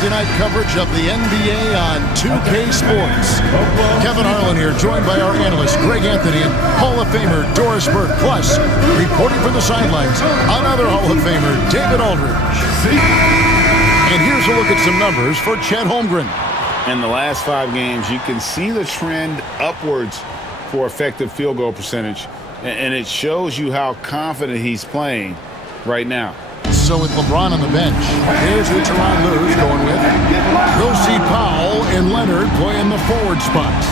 Thursday night coverage of the NBA on 2K Sports. Kevin Harlan here, joined by our analyst Greg Anthony and Hall of Famer Doris Burke. Plus, reporting from the sidelines, another Hall of Famer, David Aldridge. And here's a look at some numbers for Chet Holmgren. In the last 5 games, you can see the trend upwards for effective field goal percentage, and it shows you how confident he's playing right now. So with LeBron on the bench, here's who Tyronn Lue's going with. We'll see Powell and Leonard playing the forward spots.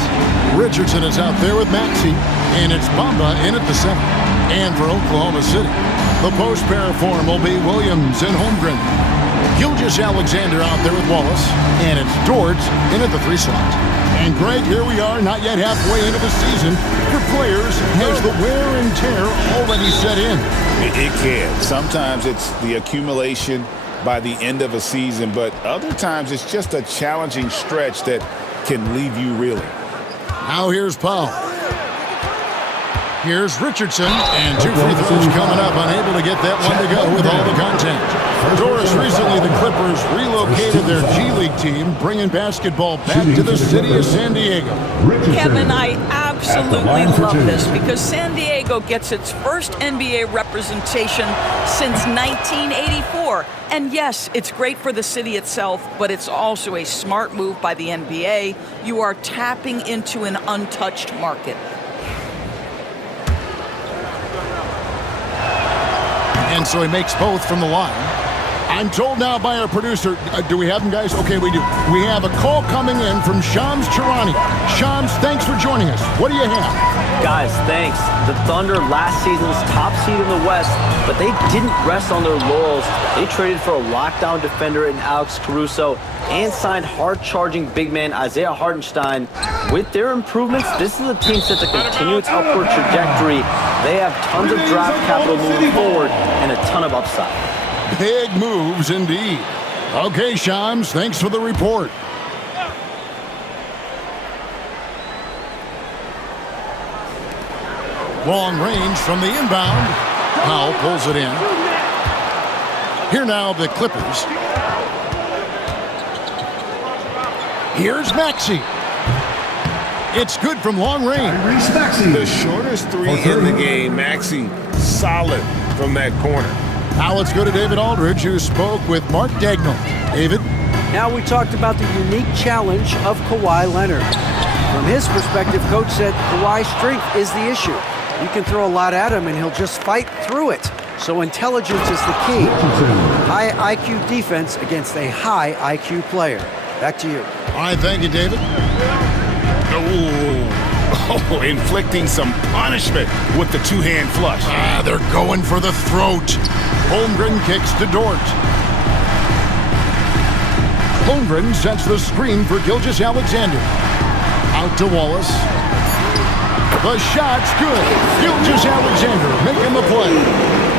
Richardson is out there with Maxey, and it's Bamba in at the center. And for Oklahoma City, the post pair form will be Williams and Holmgren. Gilgeous-Alexander out there with Wallace, and it's Dort in at the 3 slot. And Greg, here we are, not yet halfway into the season for players as the wear and tear already set in. It can. Sometimes it's the accumulation by the end of a season, but other times it's just a challenging stretch that can leave you reeling. Now here's Powell. Here's Richardson, and 2 free throws coming up, unable to get that one to go with all the contact. Doris, recently the Clippers relocated their G League team, bringing basketball back to the city of San Diego. Kevin, I absolutely love this because San Diego gets its first NBA representation since 1984. And yes, it's great for the city itself, but it's also a smart move by the NBA. You are tapping into an untouched market. And so he makes both from the line. I'm told now by our producer, do we have them, guys? Okay, we do. We have a call coming in from Shams Charania. Shams, thanks for joining us. What do you have? Guys, thanks. The Thunder last season's top seed in the West, but they didn't rest on their laurels. They traded for a lockdown defender in Alex Caruso and signed hard-charging big man Isaiah Hartenstein. With their improvements, this is a team set to continue its upward trajectory. They have tons of draft capital moving forward and a ton of upside. Big moves indeed. Okay, Shams, thanks for the report. Long range from the inbound. Powell pulls it in. Here now the Clippers. Here's Maxey. It's good from long range. The shortest 3 in the game, Maxey, solid from that corner. Now let's go to David Aldridge, who spoke with Mark Dagnall. David? Now we talked about the unique challenge of Kawhi Leonard. From his perspective, Coach said Kawhi's strength is the issue. You can throw a lot at him and he'll just fight through it. So intelligence is the key. High IQ defense against a high IQ player. Back to you. All right, thank you, David. Oh, inflicting some punishment with the 2-hand flush. They're going for the throat. Holmgren kicks to Dort. Holmgren sets the screen for Gilgeous-Alexander. Out to Wallace. The shot's good. Gilgeous-Alexander making the play.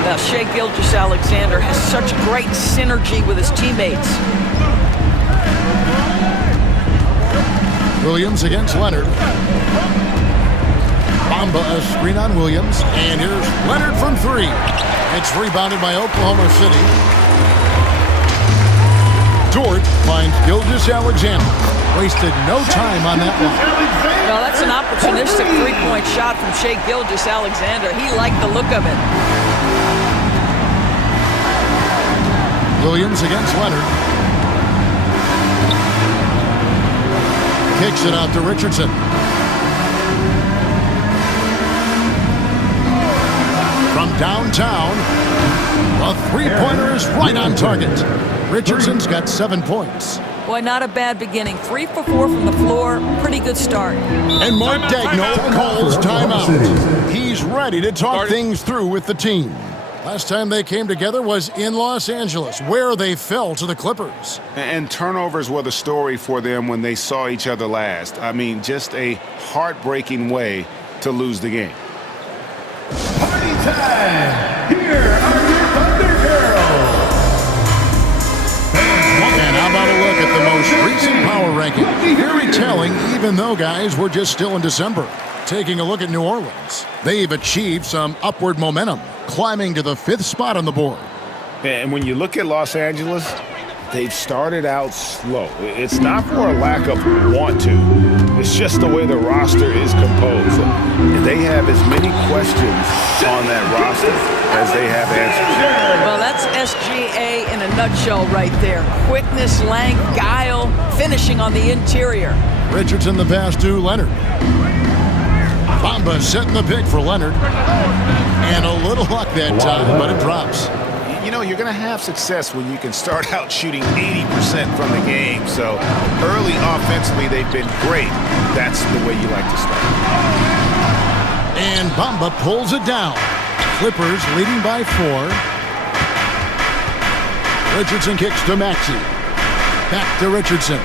Now, Shai Gilgeous-Alexander has such great synergy with his teammates. Williams against Leonard. Bamba a screen on Williams. And here's Leonard from 3. It's rebounded by Oklahoma City. Dort finds Gilgeous-Alexander. Wasted no time on that one. Well, that's an opportunistic 3-point shot from Shai Gilgeous-Alexander. He liked the look of it. Williams against Leonard. Kicks it out to Richardson. From downtown, a 3-pointer is right on target. Richardson's got 7 points. Boy, not a bad beginning. 3 for 4 from the floor. Pretty good start. And Mark Dagnall calls timeout. He's ready to talk things through with the team. Last time they came together was in Los Angeles, where they fell to the Clippers. And turnovers were the story for them when they saw each other last. I mean, just a heartbreaking way to lose the game. Party time! Here are your Thunder Girls! And how about a look at the most recent power ranking? Very telling, even though, guys, we're just still in December. Taking a look at New Orleans, they've achieved some upward momentum, climbing to the 5th spot on the board. And when you look at Los Angeles, they've started out slow. It's not for a lack of want to. It's just the way the roster is composed. They have as many questions on that roster as they have answers. Well, that's SGA in a nutshell right there. Quickness, length, guile, finishing on the interior. Richardson the pass to Leonard. Bamba setting the pick for Leonard. And a little luck that time, but it drops. You know, you're going to have success when you can start out shooting 80% from the game. So early offensively, they've been great. That's the way you like to start. And Bamba pulls it down. Clippers leading by 4. Richardson kicks to Maxey. Back to Richardson.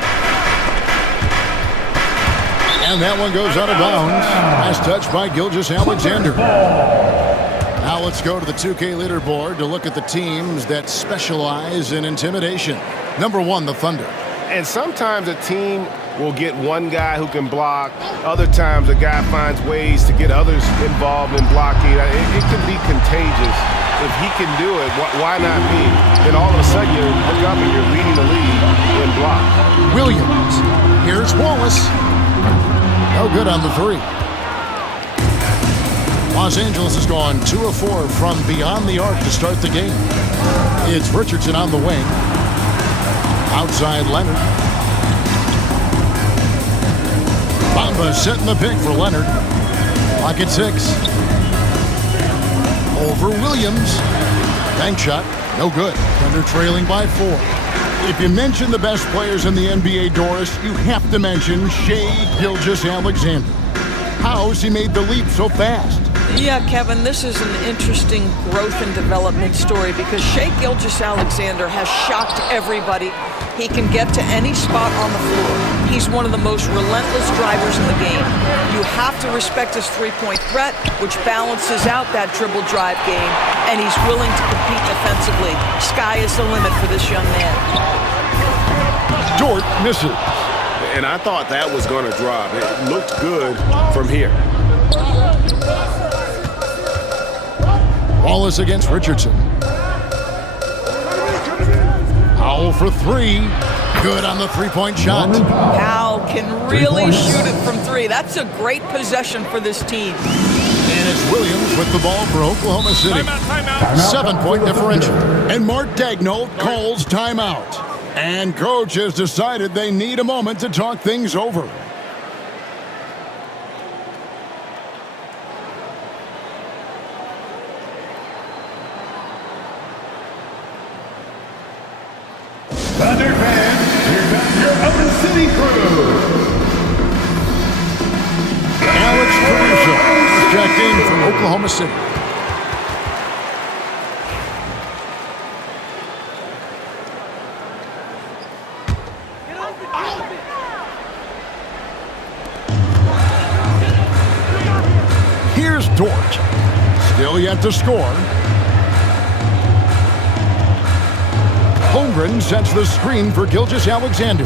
And that one goes out of bounds. Nice touch by Gilgeous-Alexander. Now let's go to the 2K leaderboard to look at the teams that specialize in intimidation. Number 1, the Thunder. And sometimes a team will get one guy who can block. Other times a guy finds ways to get others involved in blocking. It can be contagious. If he can do it, why not me? Then all of a sudden you look up and you're leading the league in block. Williams. Here's Wallace. No good on the 3. Los Angeles has gone 2 of 4 from beyond the arc to start the game. It's Richardson on the wing. Outside Leonard. Bamba setting the pick for Leonard. Clock at 6. Over Williams. Bank shot. No good. Thunder trailing by 4. If you mention the best players in the NBA, Doris, you have to mention Shai Gilgeous-Alexander. How has he made the leap so fast? Yeah, Kevin, this is an interesting growth and development story because Shai Gilgeous-Alexander has shocked everybody. He can get to any spot on the floor. He's one of the most relentless drivers in the game. You have to respect his three-point threat, which balances out that dribble drive game, and he's willing to compete defensively. Sky is the limit for this young man. Dort misses. And I thought that was going to drop. It looked good from here. Wallace against Richardson. Powell for 3. Good on the three-point shot. Powell can really shoot it from 3. That's a great possession for this team. And it's Williams with the ball for Oklahoma City. Timeout. 7-point differential. And Mark Daigneault calls timeout. And coach has decided they need a moment to talk things over. Thunder fans, here comes your Owen City crew. Alex Caruso is checked in from Oklahoma City. Here's Dort. Still yet to score. Holmgren sets the screen for Gilgeous-Alexander.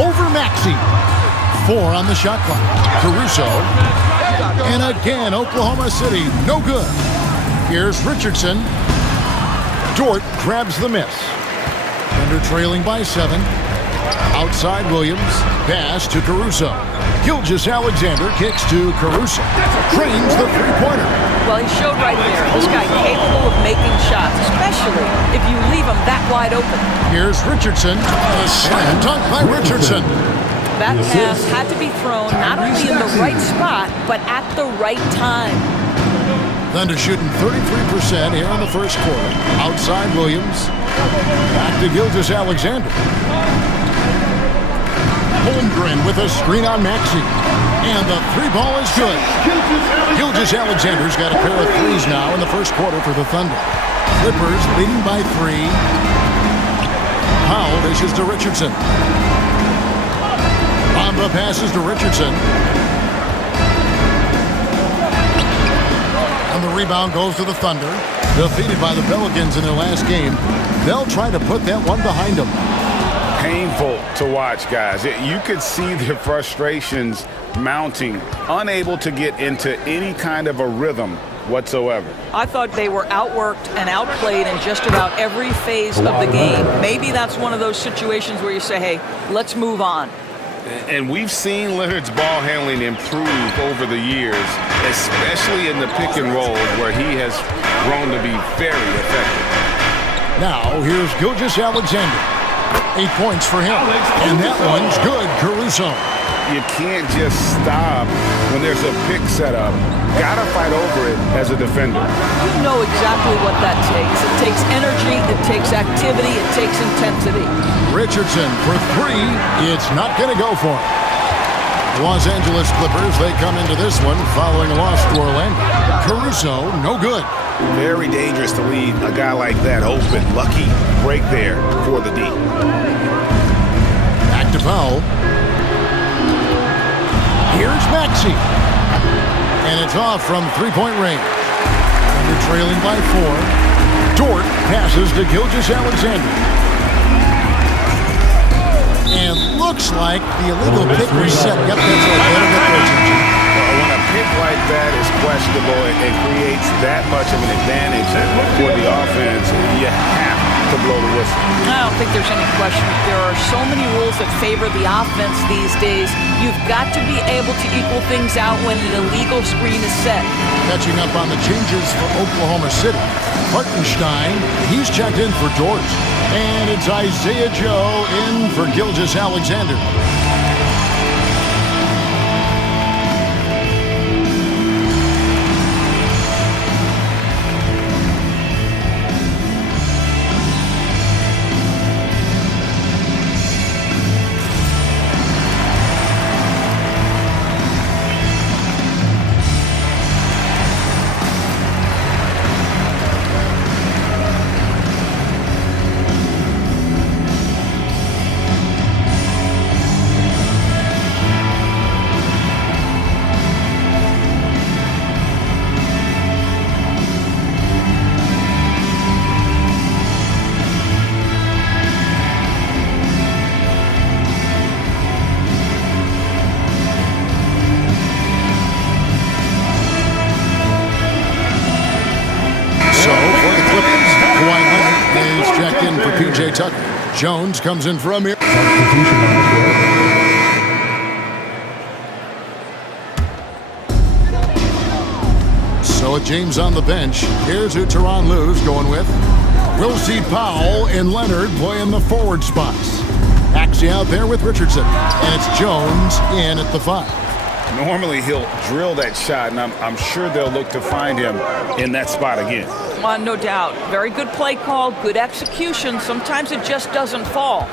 Over Maxey. 4 on the shot clock. Caruso. And again, Oklahoma City, no good. Here's Richardson. Dort grabs the miss. Thunder trailing by 7. Outside Williams. Pass to Caruso. Gilgeous-Alexander kicks to Caruso. Trains the three-pointer. Well, he showed right there. This guy capable of making shots, especially if you leave him that wide open. Here's Richardson. A slam dunk by Richardson. That pass had to be thrown not only in the right spot, but at the right time. Thunder shooting 33% here in the first quarter. Outside Williams. Back to Gilgeous-Alexander. Holmgren with a screen on Maxey. And the 3-ball is good. Gilgeous-Alexander's got a pair of 3s now in the first quarter for the Thunder. Clippers leading by 3. Powell dishes to Richardson. Bamba passes to Richardson. And the rebound goes to the Thunder. Defeated by the Pelicans in their last game. They'll try to put that one behind them. Painful to watch, guys. You could see their frustrations mounting, unable to get into any kind of a rhythm whatsoever. I thought they were outworked and outplayed in just about every phase of the game. Maybe that's one of those situations where you say, hey, let's move on. And we've seen Leonard's ball handling improve over the years, especially in the pick and roll where he has grown to be very effective. Now, here's Gilgeous-Alexander. 8 points for him. And that one's good, Caruso. You can't just stop when there's a pick set up. Gotta fight over it as a defender. You know exactly what that takes. It takes energy, it takes activity, it takes intensity. Richardson for 3. It's not going to go for him. Los Angeles Clippers, they come into this one following a loss to Orlando. Caruso, no good. Very dangerous to leave a guy like that open. Lucky break there for the D. Back to Powell. Here's Maxey. And it's off from three-point range. They're trailing by 4. Dort passes to Gilgeous-Alexander. And looks like the illegal pick reset. Yep, that's okay. That'll get their attention. When a pick like that is questionable, it creates that much of an advantage for the offense. You have to blow the whistle. I don't think there's any question. There are so many rules that favor the offense these days. You've got to be able to equal things out when an illegal screen is set. Catching up on the changes for Oklahoma City. Hartenstein, he's checked in for Dort. And it's Isaiah Joe in for Gilgeous-Alexander. PJ Tucker. Jones comes in for Amir. So with James on the bench, here's who Tyronn Lue's going with. We'll see Powell and Leonard playing the forward spots. Maxey out there with Richardson. And it's Jones in at the 5. Normally he'll drill that shot, and I'm sure they'll look to find him in that spot again. No doubt. Very good play call, good execution. Sometimes it just doesn't fall.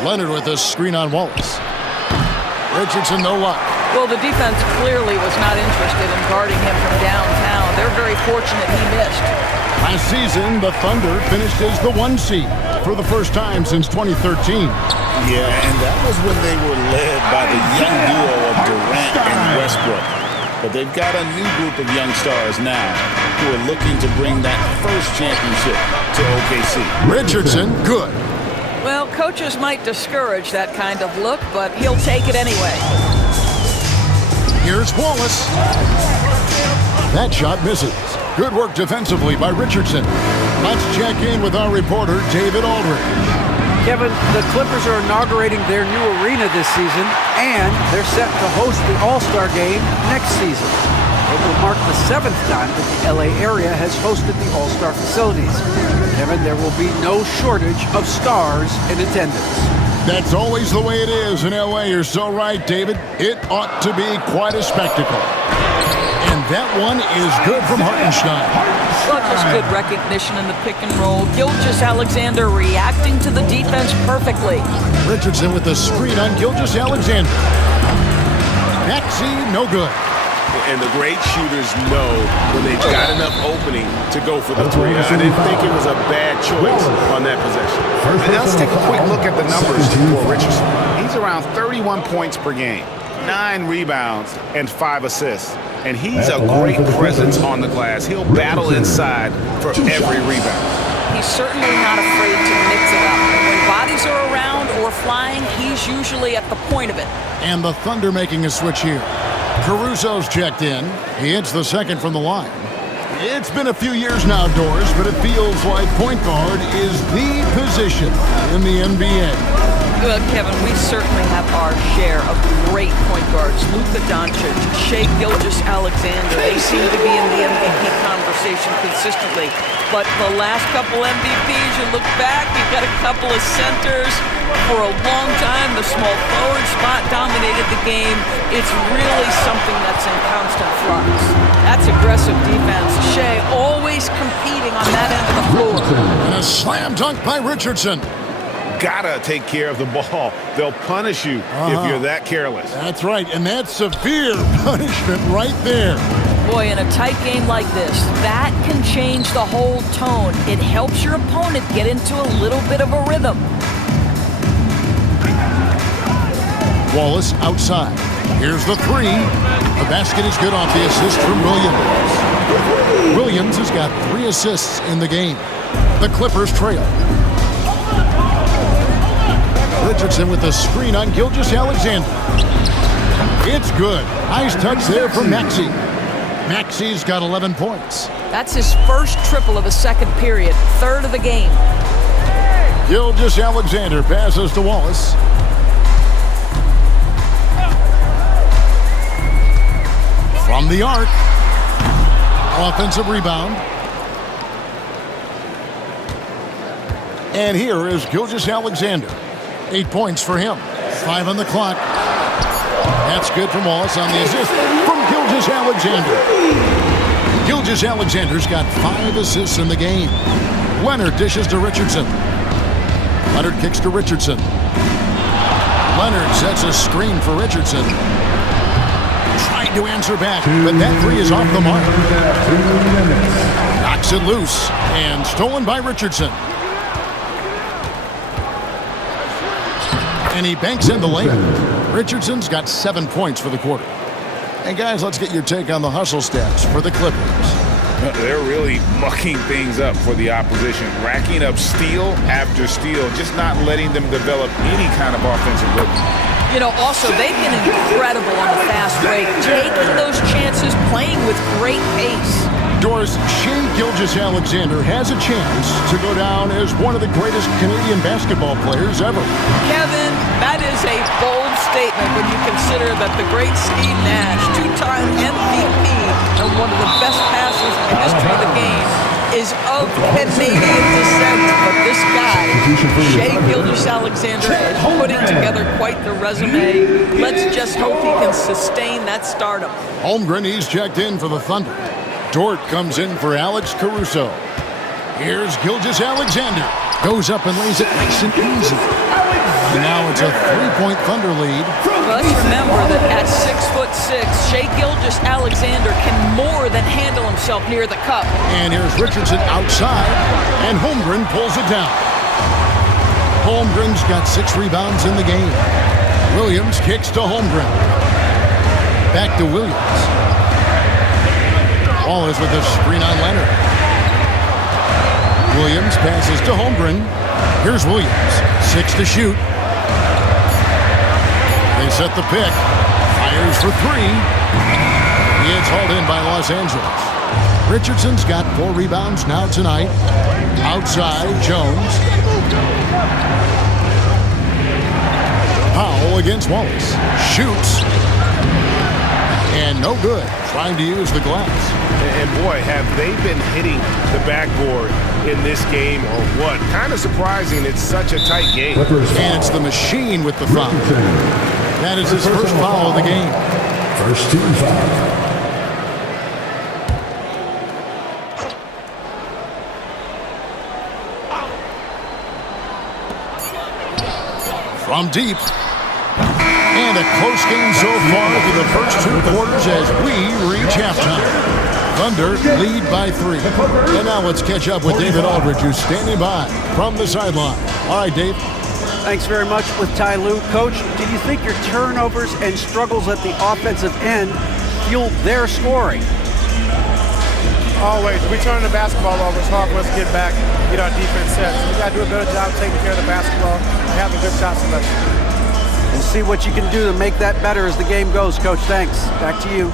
Leonard with a screen on Wallace. Richardson, no luck. Well, the defense clearly was not interested in guarding him from downtown. They're very fortunate he missed. Last season, the Thunder finished as the 1 seed for the first time since 2013. Yeah, and that was when they were led by the young duo of Durant and Westbrook. But they've got a new group of young stars now who are looking to bring that first championship to OKC. Richardson, good. Well, coaches might discourage that kind of look, but he'll take it anyway. Here's Wallace. That shot misses. Good work defensively by Richardson. Let's check in with our reporter, David Aldridge. Kevin, the Clippers are inaugurating their new arena this season, and they're set to host the All-Star Game next season. It will mark the 7th time that the LA area has hosted the All-Star facilities. Kevin, there will be no shortage of stars in attendance. That's always the way it is in LA. You're so right, David. It ought to be quite a spectacle. And that one is good from Hartenstein. Well, just good recognition in the pick and roll. Gilgeous-Alexander reacting to the defense perfectly. Richardson with the screen on Gilgeous-Alexander. Maxey, no good. And the great shooters know when they've got enough opening to go for the 3. I didn't think it was a bad choice on that possession. And let's take a quick look at the numbers for Richardson. He's around 31 points per game, 9 rebounds, and 5 assists. And he's a great presence on the glass. He'll battle inside for every rebound. He's certainly not afraid to mix it up. When bodies are around or flying, he's usually at the point of it. And the Thunder making a switch here. Caruso's checked in. He hits the second from the line. It's been a few years now, Doris, but it feels like point guard is the position in the NBA. Well, Kevin, we certainly have our share of great point guards. Luka Doncic, Shai Gilgeous-Alexander, they seem to be in the MVP conversation consistently. But the last couple MVPs, you look back, you've got a couple of centers. For a long time, the small forward spot dominated the game. It's really something that's in constant flux. That's aggressive defense. Shai always competing on that end of the floor. And a slam dunk by Richardson. Gotta take care of the ball. They'll punish you if you're that careless. That's right, and that's severe punishment right there. Boy, in a tight game like this, that can change the whole tone. It helps your opponent get into a little bit of a rhythm. Wallace outside. Here's the three. The basket is good off the assist from Williams. Williams has got 3 assists in the game. The Clippers trail. Richardson with the screen on Gilgeous-Alexander. It's good. Nice touch there from Maxey. Maxey's got 11 points. That's his first triple of the second period, third of the game. Gilgeous-Alexander passes to Wallace. From the arc. Offensive rebound. And here is Gilgeous-Alexander. 8 points for him. 5 on the clock. That's good from Wallace on the assist from Gilgeous-Alexander. Gilgeous-Alexander's got 5 assists in the game. Leonard dishes to Richardson. Leonard kicks to Richardson. Leonard sets a screen for Richardson. Trying to answer back, but that three is off the mark. Knocks it loose and stolen by Richardson. And he banks in the layup. Richardson's got 7 points for the quarter. And guys, let's get your take on the hustle stats for the Clippers. They're really mucking things up for the opposition, racking up steal after steal, just not letting them develop any kind of offensive rhythm. You know, also, they've been incredible on the fast break, taking those chances, playing with great pace. Doris, Shai Gilgeous-Alexander has a chance to go down as one of the greatest Canadian basketball players ever. Kevin, that is a bold statement when you consider that the great Steve Nash, 2-time MVP and one of the best passers in the history of the game, is of Canadian descent. But this guy, Shai Gilgeous-Alexander, is putting together quite the resume. Let's just hope he can sustain that stardom. Holmgren, he's checked in for the Thunder. Dort comes in for Alex Caruso. Here's Gilgeous-Alexander. Goes up and lays it nice and easy. And now it's a 3-point Thunder lead. Let's remember that at 6'6", Shai Gilgeous-Alexander can more than handle himself near the cup. And here's Richardson outside, and Holmgren pulls it down. Holmgren's got 6 rebounds in the game. Williams kicks to Holmgren. Back to Williams. Wallace with a screen on Leonard. Williams passes to Holmgren. Here's Williams. 6 to shoot. They set the pick. Fires for 3. He gets hauled in by Los Angeles. Richardson's got 4 rebounds now tonight. Outside, Jones. Powell against Wallace. Shoots. And no good. Trying to use the glass. And boy, have they been hitting the backboard in this game or what? Kind of surprising. It's such a tight game. And it's the machine with the foul. That is his first foul of the game. First team foul. From deep. And a close game so far through the first 2 quarters as we reach halftime. Thunder lead by 3. And now let's catch up with David Aldridge, who's standing by from the sideline. All right, Dave. Thanks very much with Ty Lue. Coach, do you think your turnovers and struggles at the offensive end fueled their scoring? Always. We turn the basketball over. It's hard for us to get back, get our defense set. So we got to do a better job taking care of the basketball and having good shot selection. and see what you can do to make that better as the game goes. Coach, thanks. Back to you.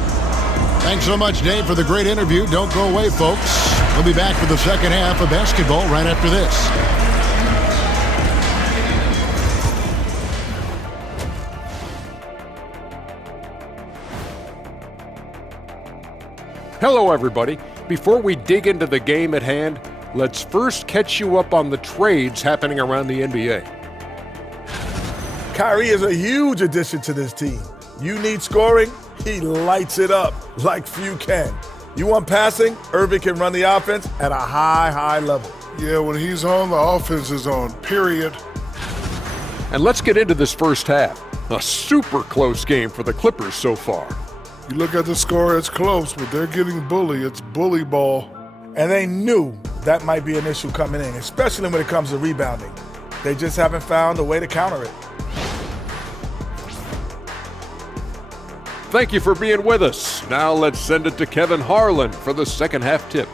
Thanks so much, Dave, for the great interview. Don't go away, folks. We'll be back for the second half of basketball right after this. Hello, everybody. Before we dig into the game at hand, let's first catch you up on the trades happening around the NBA. Kyrie is a huge addition to this team. You need scoring, he lights it up like few can. You want passing, Irving can run the offense at a high level. Yeah, when he's on, the offense is on, period. And let's get into this first half. A super close game for the Clippers so far. You look at the score, it's close, but they're getting bully. It's bully ball. And they knew that might be an issue coming in, especially when it comes to rebounding. They just haven't found a way to counter it. Thank you for being with us. Now let's send it to Kevin Harlan for the second half tip.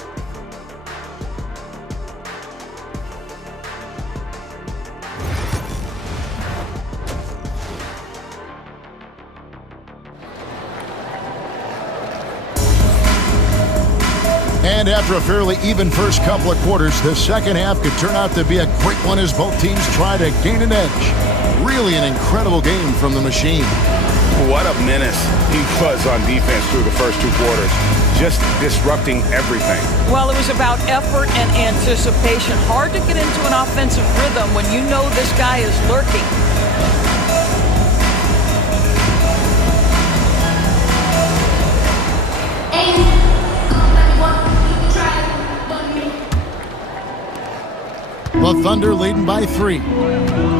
And after a fairly even first couple of quarters, the second half could turn out to be a great one as both teams try to gain an edge. Really an incredible game from the machine. What a menace he was on defense through the first two quarters, just disrupting everything. Well, it was about effort and anticipation. Hard to get into an offensive rhythm when you know this guy is lurking. The Thunder leading by 3.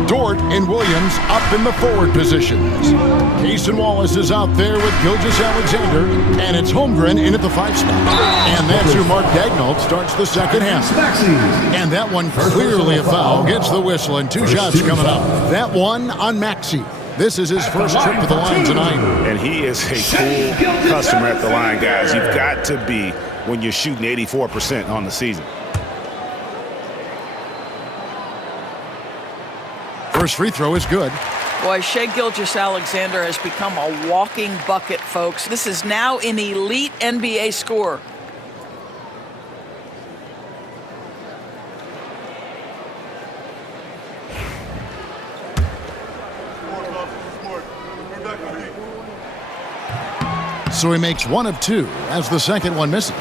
Dort and Williams up in the forward positions. Cason Wallace is out there with Gilgeous-Alexander, and it's Holmgren in at the 5 spot. And that's who Mark Daigneault starts the second half. And that one clearly a foul. Gets the whistle, and 2 shots coming up. That one on Maxey. This is his first trip to the line tonight. And he is a cool customer at the line, guys. You've got to be when you're shooting 84% on the season. First free throw is good. Boy, Shai Gilgeous-Alexander has become a walking bucket, folks. This is now an elite NBA scorer. So he makes 1 of 2 as the second one misses.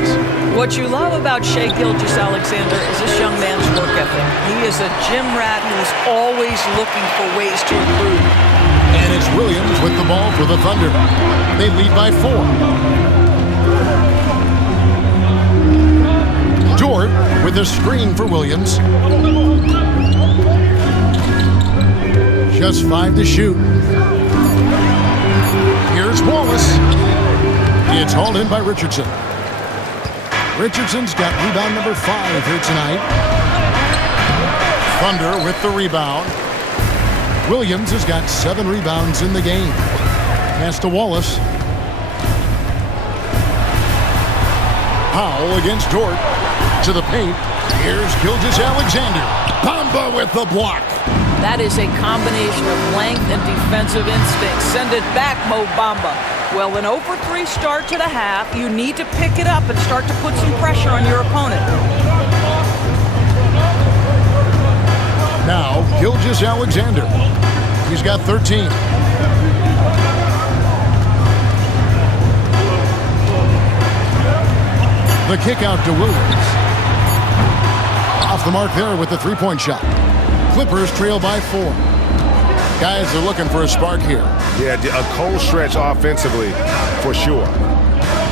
What you love about Shai Gilgeous-Alexander is this young man's work ethic. He is a gym rat who's always looking for ways to improve. And it's Williams with the ball for the Thunder. They lead by 4. Dort with a screen for Williams. Just 5 to shoot. Here's Wallace. It's hauled in by Richardson. Richardson's got rebound number 5 here tonight. Thunder with the rebound. Williams has got 7 rebounds in the game. Pass to Wallace. Powell against Dort. To the paint. Here's Gilgeous-Alexander. Bamba with the block. That is a combination of length and defensive instinct. Send it back, Mo Bamba. Well, an 0-for-3 start to the half. You need to pick it up and start to put some pressure on your opponent. Now, Gilgeous-Alexander. He's got 13. The kick out to Williams. Off the mark there with the three-point shot. Clippers trail by 4. Guys are looking for a spark here. Yeah, a cold stretch offensively for sure.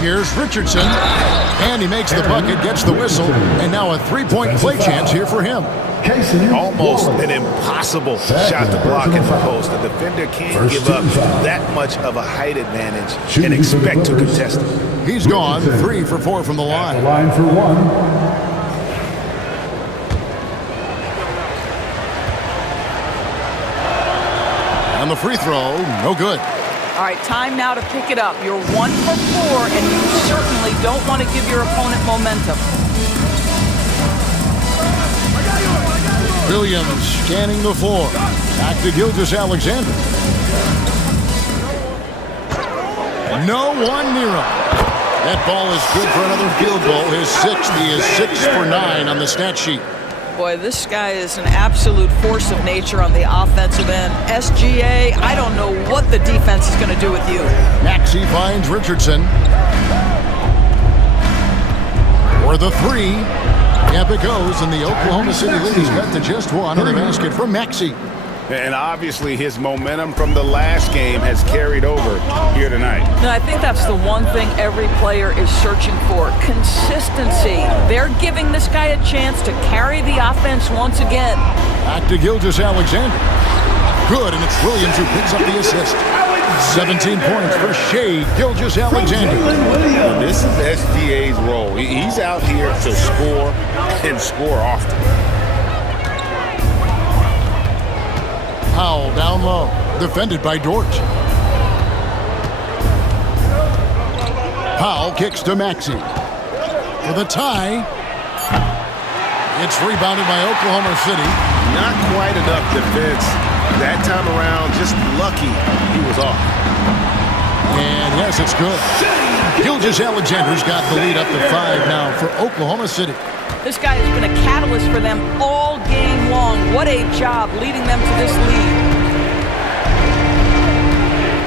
Here's Richardson, and he makes the bucket, gets the whistle, and now a three-point play chance here for him. Almost an impossible shot to block in the post. The defender can't give up that much of a height advantage and expect to contest it. He's gone 3 for 4 from the line. Line for 1. And the free throw, no good. All right, time now to pick it up. You're 1 for 4, and you certainly don't want to give your opponent momentum. Williams scanning the floor. Back to Gilgeous-Alexander. No one near him. That ball is good for another field goal. His sixth. He is 6 for 9 on the stat sheet. Boy, this guy is an absolute force of nature on the offensive end. SGA, I don't know what the defense is going to do with you. Maxey finds Richardson. For the three. Yep, it goes, and the Oklahoma City Ladies cut to just one on the basket from Maxey. And obviously his momentum from the last game has carried over here tonight. No, I think that's the one thing every player is searching for. Consistency. They're giving this guy a chance to carry the offense once again. Back to Gilgeous-Alexander. Good, and it's Williams who picks up the assist. 17 points for Shai Gilgeous-Alexander. This is SGA's role. He's out here to score and score often. Powell down low, defended by Dort. Powell kicks to Maxey. For the tie. It's rebounded by Oklahoma City. Not quite enough defense that time around. Just lucky he was off. And yes, it's good. Gilgeous-Alexander's got the lead up to 5 now for Oklahoma City. This guy has been a catalyst for them all game long. What a job leading them to this lead.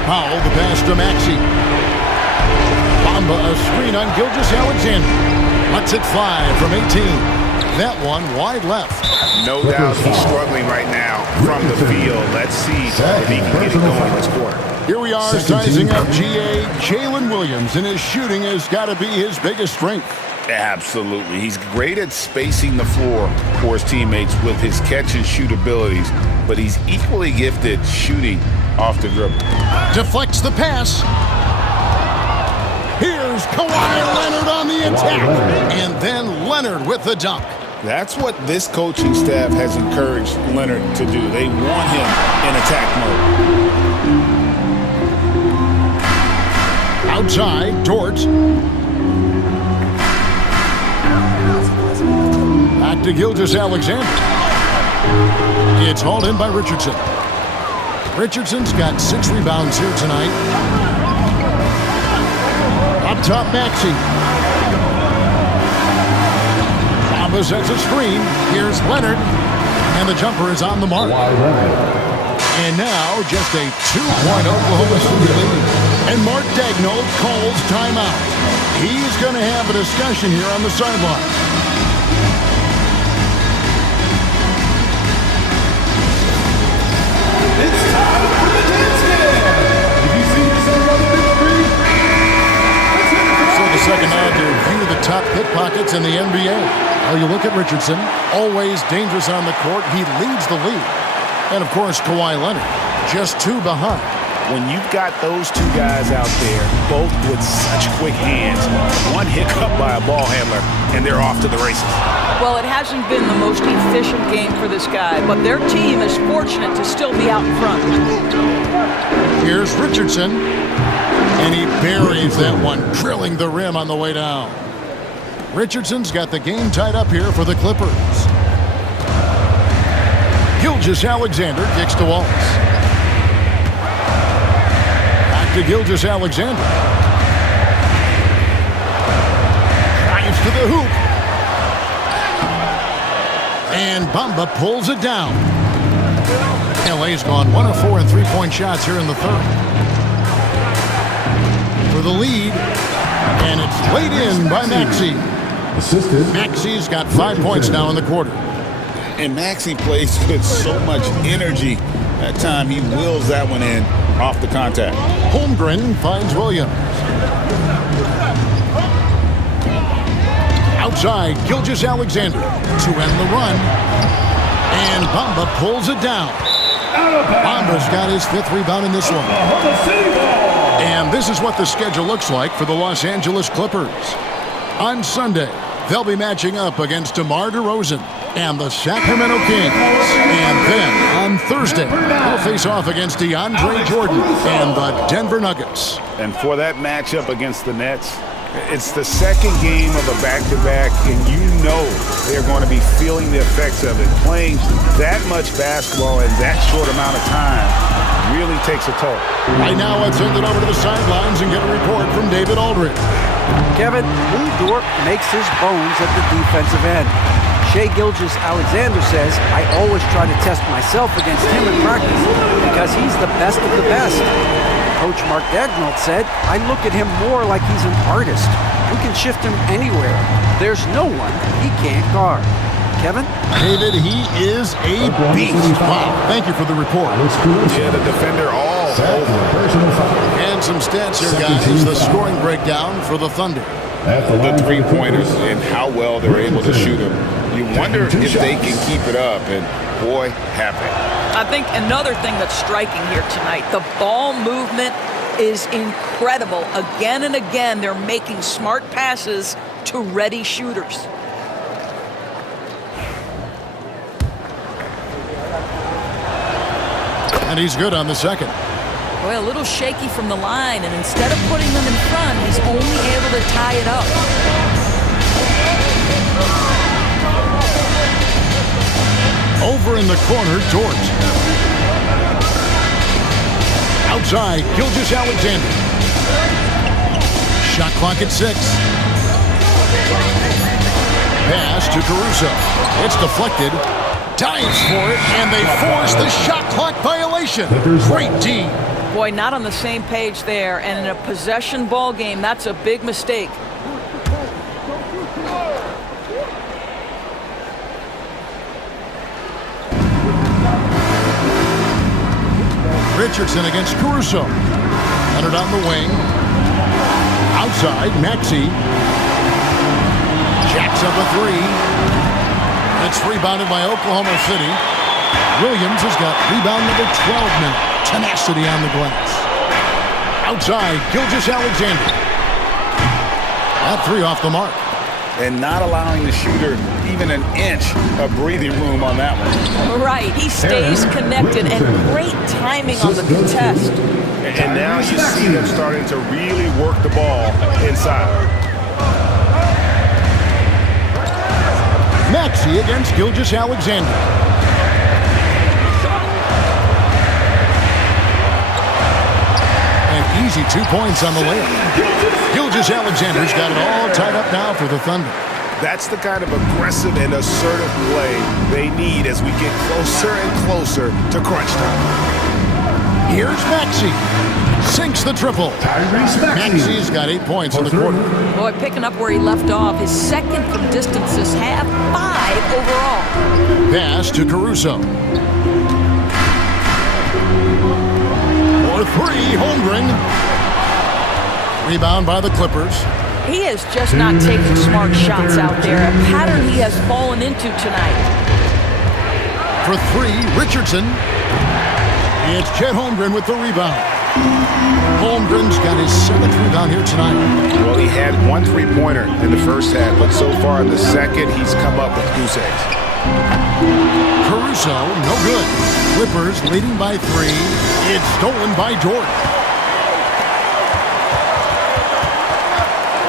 Powell, the pass to Maxey. Bamba, a screen on Gilgeous-Alexander. Lets it fly from 18. That one wide left. No doubt he's struggling right now from the field. Let's see if he can get it going this quarter. Here we are sizing up GA. Jalen Williams, and his shooting has got to be his biggest strength. Absolutely. He's great at spacing the floor for his teammates with his catch and shoot abilities, but he's equally gifted shooting off the dribble. Deflects the pass. Here's Kawhi Leonard on the attack. And then Leonard with the dunk. That's what this coaching staff has encouraged Leonard to do. They want him in attack mode. Outside, Dort. Back to Gilgeous-Alexander. It's hauled in by Richardson. Richardson's got 6 rebounds here tonight. Up top, Maxey. Bamba sets a screen. Here's Leonard. And the jumper is on the mark. And now just a 2-point Oklahoma City lead. And Mark Daigneault calls timeout. He's going to have a discussion here on the sideline. It's time for the dance game. If you see yourself on the big screen, let's hit it. So the second now to view the top pickpockets in the NBA. Well, you look at Richardson, always dangerous on the court. He leads the league. And, of course, Kawhi Leonard, just 2 behind. When you've got those 2 guys out there, both with such quick hands, one hiccup by a ball handler, and they're off to the races. Well, it hasn't been the most efficient game for this guy, but their team is fortunate to still be out in front. Here's Richardson, and he buries that one, drilling the rim on the way down. Richardson's got the game tied up here for the Clippers. Gilgeous-Alexander kicks to Wallace. Back to Gilgeous-Alexander. Drives to the hoop. And Bamba pulls it down. LA's gone 1 of 4 in 3-point shots here in the third. For the lead. And it's laid in by Maxey. Maxey's got 5 points now in the quarter. And Maxey plays with so much energy. That time he wills that one in off the contact. Holmgren finds Williams. Outside, Gilgeous-Alexander to end the run. And Bamba pulls it down. Bamba's got his 5th rebound in this one. And this is what the schedule looks like for the Los Angeles Clippers. On Sunday, they'll be matching up against DeMar DeRozan and the Sacramento Kings. And then on Thursday, they'll face off against DeAndre Jordan and the Denver Nuggets. And for that matchup against the Nets, It's the second game of a back-to-back, and you know they're going to be feeling the effects of it. Playing that much basketball in that short amount of time really takes a toll. Right now, let's send it over to the sidelines and get a report from David Aldridge. Kevin, Lou Dort makes his bones at the defensive end. Shai Gilgeous-Alexander says, I always try to test myself against him in practice because he's the best of the best. Coach Mark Daigneault said, I look at him more like he's an artist. We can shift him anywhere. There's no one he can't guard. Kevin? David, he is a beast. Wow, thank you for the report. Yeah, the defender all over. And some stats here, guys. The scoring breakdown for the Thunder. The three-pointers and how well they're able to shoot them. You wonder if they can keep it up, and boy, have they. I think another thing that's striking here tonight, the ball movement is incredible. Again and again, they're making smart passes to ready shooters. And he's good on the second. Boy, a little shaky from the line, and instead of putting them in front, he's only able to tie it up. Over in the corner, Dort. Outside, Gilgeous-Alexander. Shot clock at 6. Pass to Caruso. It's deflected. Dives for it, and they force the shot clock violation. Great D. Boy, not on the same page there, and in a possession ball game, that's a big mistake. Richardson against Caruso. Leonard on the wing. Outside, Maxey. Jacks up a three. It's rebounded by Oklahoma City. Williams has got rebound number 12 now. Tenacity on the glass. Outside, Gilgeous-Alexander. That three off the mark. And not allowing the shooter even an inch of breathing room on that one. Right, he stays connected, and great timing on the contest. And now you see them starting to really work the ball inside. Maxey against Gilgeous-Alexander. An easy 2 points on the layup. Gilgeous-Alexander's got it all tied up now for the Thunder. That's the kind of aggressive and assertive play they need as we get closer and closer to crunch time. Here's Maxey. Sinks the triple. Maxey's got 8 points in the quarter. Boy, picking up where he left off. His second from distance this half, 5 overall. Pass to Caruso. For three, Holmgren. Rebound by the Clippers. He is just not taking smart shots out there, a pattern he has fallen into tonight. For three, Richardson. It's Chet Holmgren with the rebound. Holmgren's got his 7th rebound here tonight. Well, he had one three-pointer in the first half, but so far in the second, he's come up with goose eggs. Caruso, no good. Clippers leading by 3. It's stolen by Dort.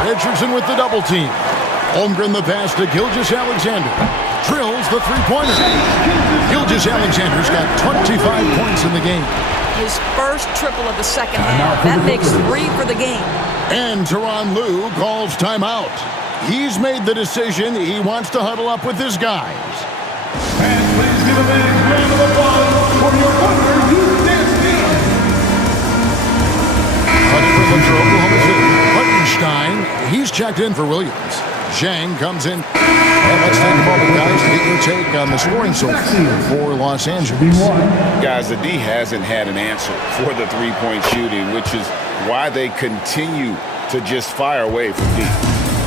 Richardson with the double team. Holmgren the pass to Gilgeous-Alexander. Drills the three-pointer. Gilgeous-Alexander's got 25 points in the game. His first triple of the second half. That makes 3 for the game. And Tyronn Lue calls timeout. He's made the decision. He wants to huddle up with his guys. And please give a big round of applause for your Thunder Youth Dance Team. For Oklahoma City. Hartenstein, he's checked in for Williams. Zhang comes in. And let's take a moment, guys, to get your take on the scoring so far for Los Angeles. Guys, the D hasn't had an answer for the three-point shooting, which is why they continue to just fire away from deep.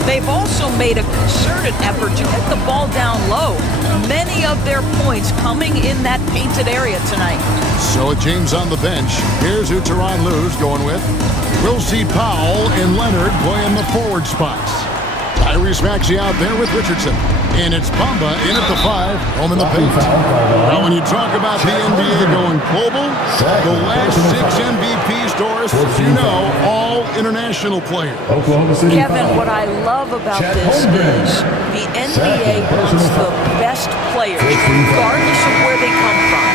They've also made a concerted effort to get the ball down low. Many of their points coming in that painted area tonight. So with James on the bench, here's who Tyronn Lue's going with. We'll see Powell and Leonard playing the forward spots. Tyrese Maxey out there with Richardson. And it's Bamba in at the 5, home in the paint. Now, when you talk about the NBA going global, the last 6 MVPs, Doris, as you know, all international players. Kevin, what I love about this is the NBA wants the best players, regardless of where they come from.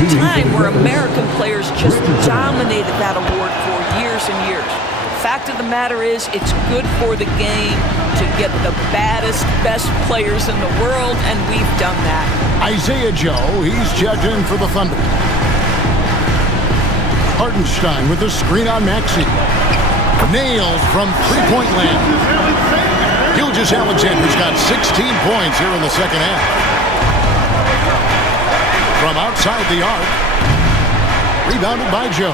There's a time where American players just dominated that award for years and years. Fact of the matter is, it's good for the game to get the baddest, best players in the world, and we've done that. Isaiah Joe, he's checked in for the Thunder. Hartenstein with the screen on Maxey. Nails from three-point land. Gilgeous-Alexander's got 16 points here in the second half. From outside the arc. Rebounded by Joe.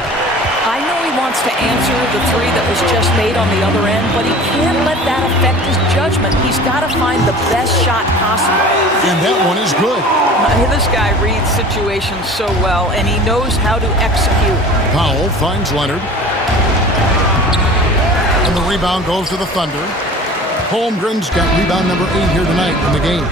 I know he wants to answer the three that was just made on the other end, but he can't let that affect his judgment. He's got to find the best shot possible. And that one is good. This guy reads situations so well, and he knows how to execute. Powell finds Leonard. And the rebound goes to the Thunder. Holmgren's got rebound number 8 here tonight in the game.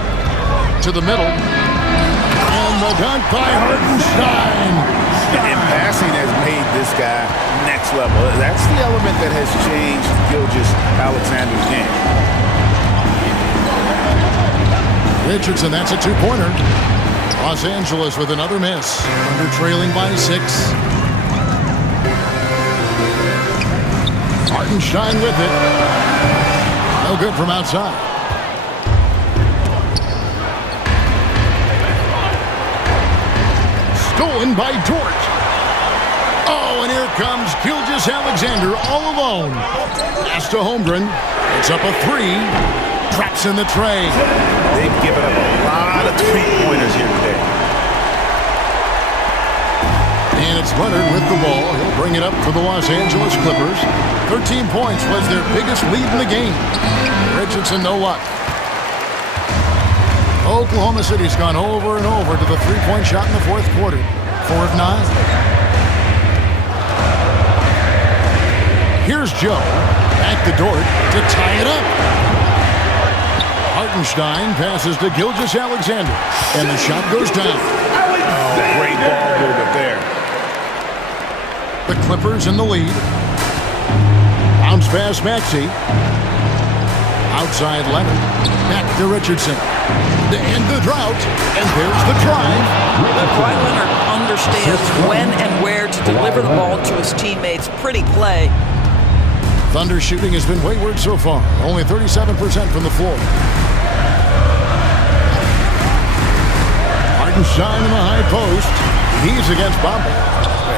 To the middle. And the dunk by Hartenstein. And passing has made this guy next level. That's the element that has changed Gilgeous-Alexander's game. Richardson, that's a two-pointer. Los Angeles with another miss. Under trailing by 6. Hartenstein with it. No good from outside. Stolen by Dort. Oh, and here comes Gilgeous-Alexander all alone. Pass to Holmgren. It's up a 3. Traps in the tray. They've given up a lot of three-pointers here today. And it's Leonard with the ball. He'll bring it up for the Los Angeles Clippers. 13 points was their biggest lead in the game. Richardson, no luck. Oklahoma City's gone over and over to the three-point shot in the fourth quarter. 4 of 9. Here's Joe. Back to Dort to tie it up. Hartenstein passes to Gilgeous-Alexander. And the shot goes down. Oh, great ball movement there. The Clippers in the lead. Bounce pass Maxey. Outside Leonard. Back to Richardson. To end the drought. And there's the drive. Kawhi Leonard understands when and where to deliver the ball to his teammates. Pretty play. Thunder shooting has been wayward so far. Only 37% from the floor. Hartenstein in the high post. He's against Bamba.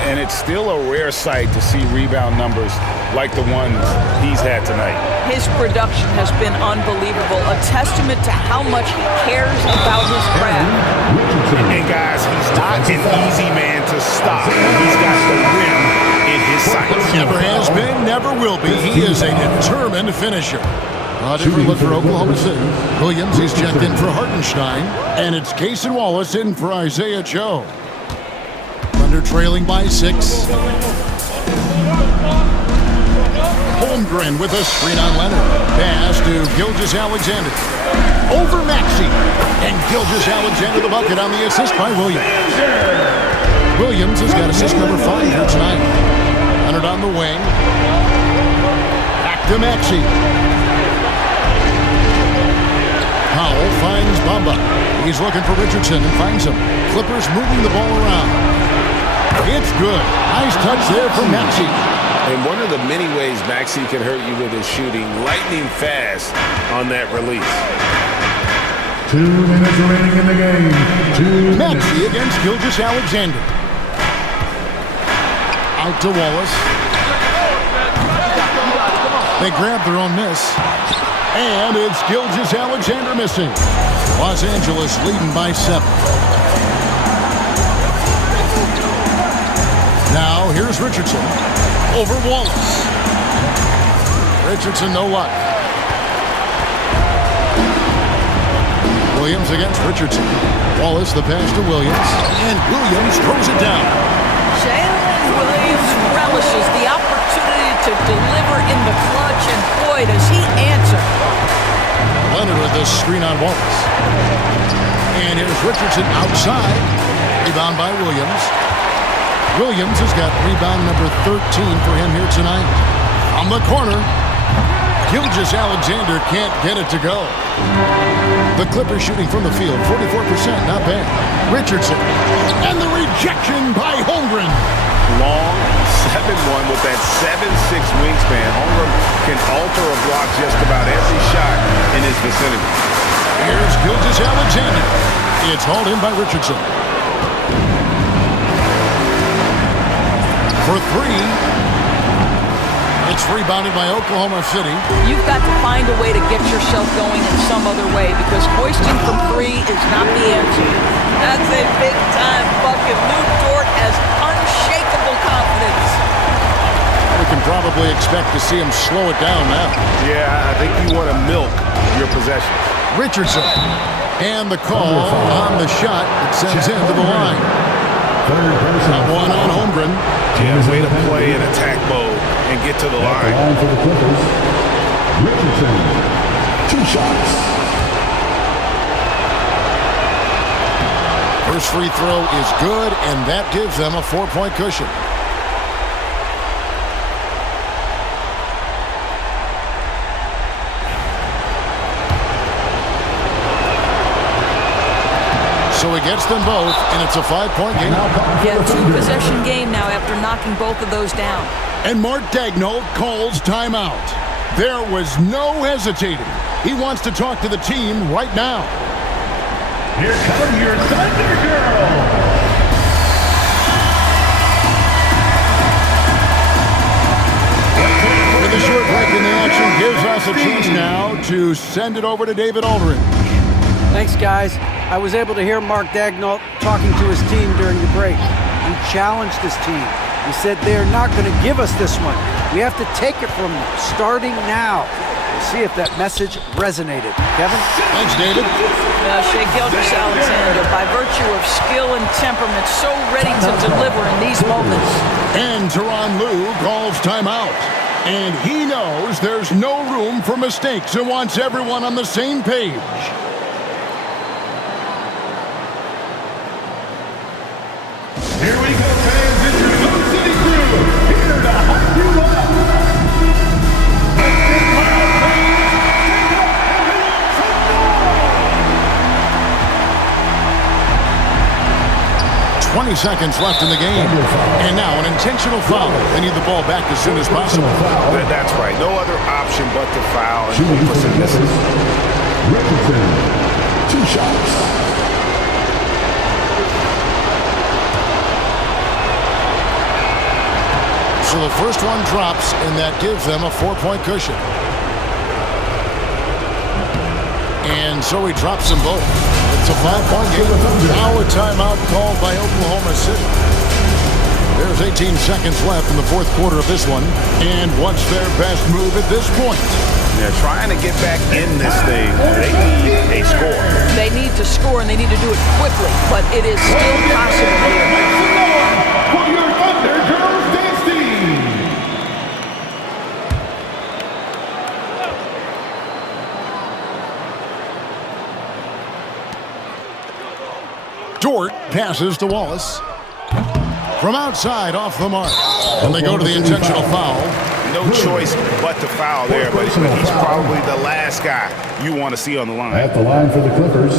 And it's still a rare sight to see rebound numbers like the ones he's had tonight. His production has been unbelievable, a testament to how much he cares about his craft. And guys, he's not an easy man to stop. He's got the rim in his sights. Never has been, never will be. He is a determined finisher. A different look for Oklahoma City. Williams, he's checked in for Hartenstein. And it's Cason Wallace in for Isaiah Joe. Thunder trailing by 6. Holmgren with a screen on Leonard. Pass to Gilgeous-Alexander. Over Maxey. And Gilgeous-Alexander the bucket on the assist by Williams. Williams has got assist number 5 here tonight. Leonard on the wing. Back to Maxey. Powell finds Bamba. He's looking for Richardson and finds him. Clippers moving the ball around. It's good. Nice touch there from Maxey. And one of the many ways Maxey can hurt you with his shooting, lightning fast on that release. 2 minutes remaining in the game. 2 minutes. Maxey against Gilgeous-Alexander. Out to Wallace. They grab their own miss. And it's Gilgeous-Alexander missing. Los Angeles leading by 7. Now, here's Richardson over Wallace. Richardson, no luck. Williams against Richardson. Wallace, the pass to Williams. And Williams throws it down. Jalen Williams relishes the opportunity to deliver in the clutch, and boy, does he answer. Leonard with this screen on Wallace. And here's Richardson outside. Rebound by Williams. Williams has got rebound number 13 for him here tonight. On the corner, Gilgeous-Alexander can't get it to go. The Clippers shooting from the field, 44%, not bad. Richardson, and the rejection by Holmgren. Long 7-1 with that 7'6" wingspan. Holmgren can alter a block just about every shot in his vicinity. Here's Gilgeous-Alexander. It's hauled in by Richardson. For three. It's rebounded by Oklahoma City. You've got to find a way to get yourself going in some other way because hoisting from three is not the answer. That's a big-time bucket. Lou Dort has unshakable confidence. We can probably expect to see him slow it down now. Yeah, I think you want to milk your possessions. Richardson. And the call on the shot that sends him to the line. Not one on Holmgren. Yeah, way to play in attack mode and get to the line. Line for the Clippers. Richardson. 2 shots. First free throw is good, and that gives them a 4-point cushion. So he gets them both, and it's a 5-point game. Yeah, 2-possession game now after knocking both of those down. And Mark Daigneault calls timeout. There was no hesitating. He wants to talk to the team right now. Here come your Thunder Girls. With a short break in the action gives us a chance now to send it over to David Aldridge. Thanks, guys. I was able to hear Mark Daigneault talking to his team during the break. He challenged his team. He said they're not going to give us this one. We have to take it from them, starting now. We'll see if that message resonated. Kevin? Thanks, David. Shai Gilgeous-Alexander, by virtue of skill and temperament, so ready to deliver in these moments. And Tyronn Lue calls timeout. And he knows there's no room for mistakes and wants everyone on the same page. Here we go, fans. It's your Hoop City crew here to hype you up. Let's get loud, fans. 20 seconds left in the game. And now an intentional foul. They need the ball back as soon as possible. That's right. No other option but to foul. Shooting for the Clippers. Richardson. 2 shots. So the first one drops, and that gives them a 4-point cushion. And so he drops them both. It's a 5-point game. Now a timeout called by Oklahoma City. There's 18 seconds left in the fourth quarter of this one. And what's their best move at this point? They're trying to get back in this thing. They need a score. They need to score, and they need to do it quickly, but it is still possible here. Make some noise for your Thunder Girls dance team. Dort passes to Wallace. From outside, off the mark. And they go to the intentional foul. No choice but to foul there, but he's probably the last guy you want to see on the line. At the line for the Clippers,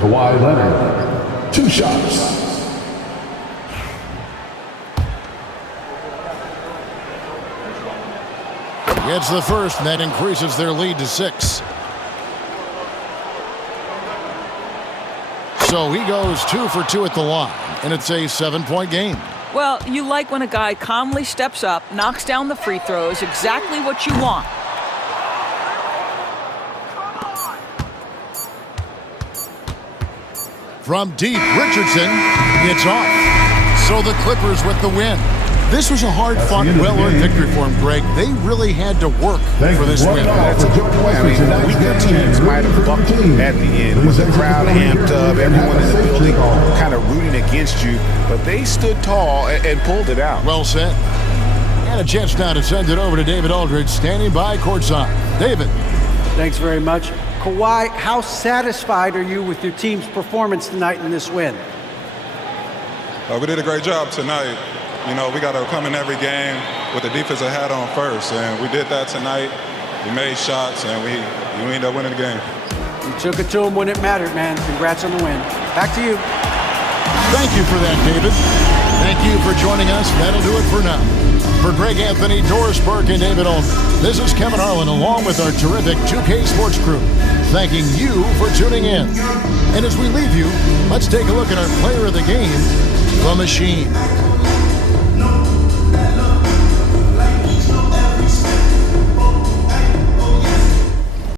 Kawhi Leonard. 2 shots. Gets the first, and that increases their lead to 6. So he goes 2 for 2 at the line, and it's a 7-point game. Well, you like when a guy calmly steps up, knocks down the free throws, exactly what you want. From deep, Richardson, it's off. So the Clippers with the win. This was a hard-fought, well-earned victory for them, Greg. They really had to work for this win. That's a good point. I mean, weaker teams might have buckled at the end with the crowd amped up, everyone in the building kind of rooting against you, but they stood tall and pulled it out. Well said. And a chance now to send it over to David Aldridge, standing by courtside. David. Thanks very much. Kawhi, how satisfied are you with your team's performance tonight in this win? We did a great job tonight. You know, we got to come in every game with the defensive hat on first, and we did that tonight. We made shots, and we ended up winning the game. You took it to them when it mattered, man. Congrats on the win. Back to you. Thank you for that, David. Thank you for joining us. That'll do it for now. For Greg Anthony, Doris Burke, and David Olden, this is Kevin Harlan along with our terrific 2K Sports crew, thanking you for tuning in. And as we leave you, let's take a look at our player of the game, The Machine.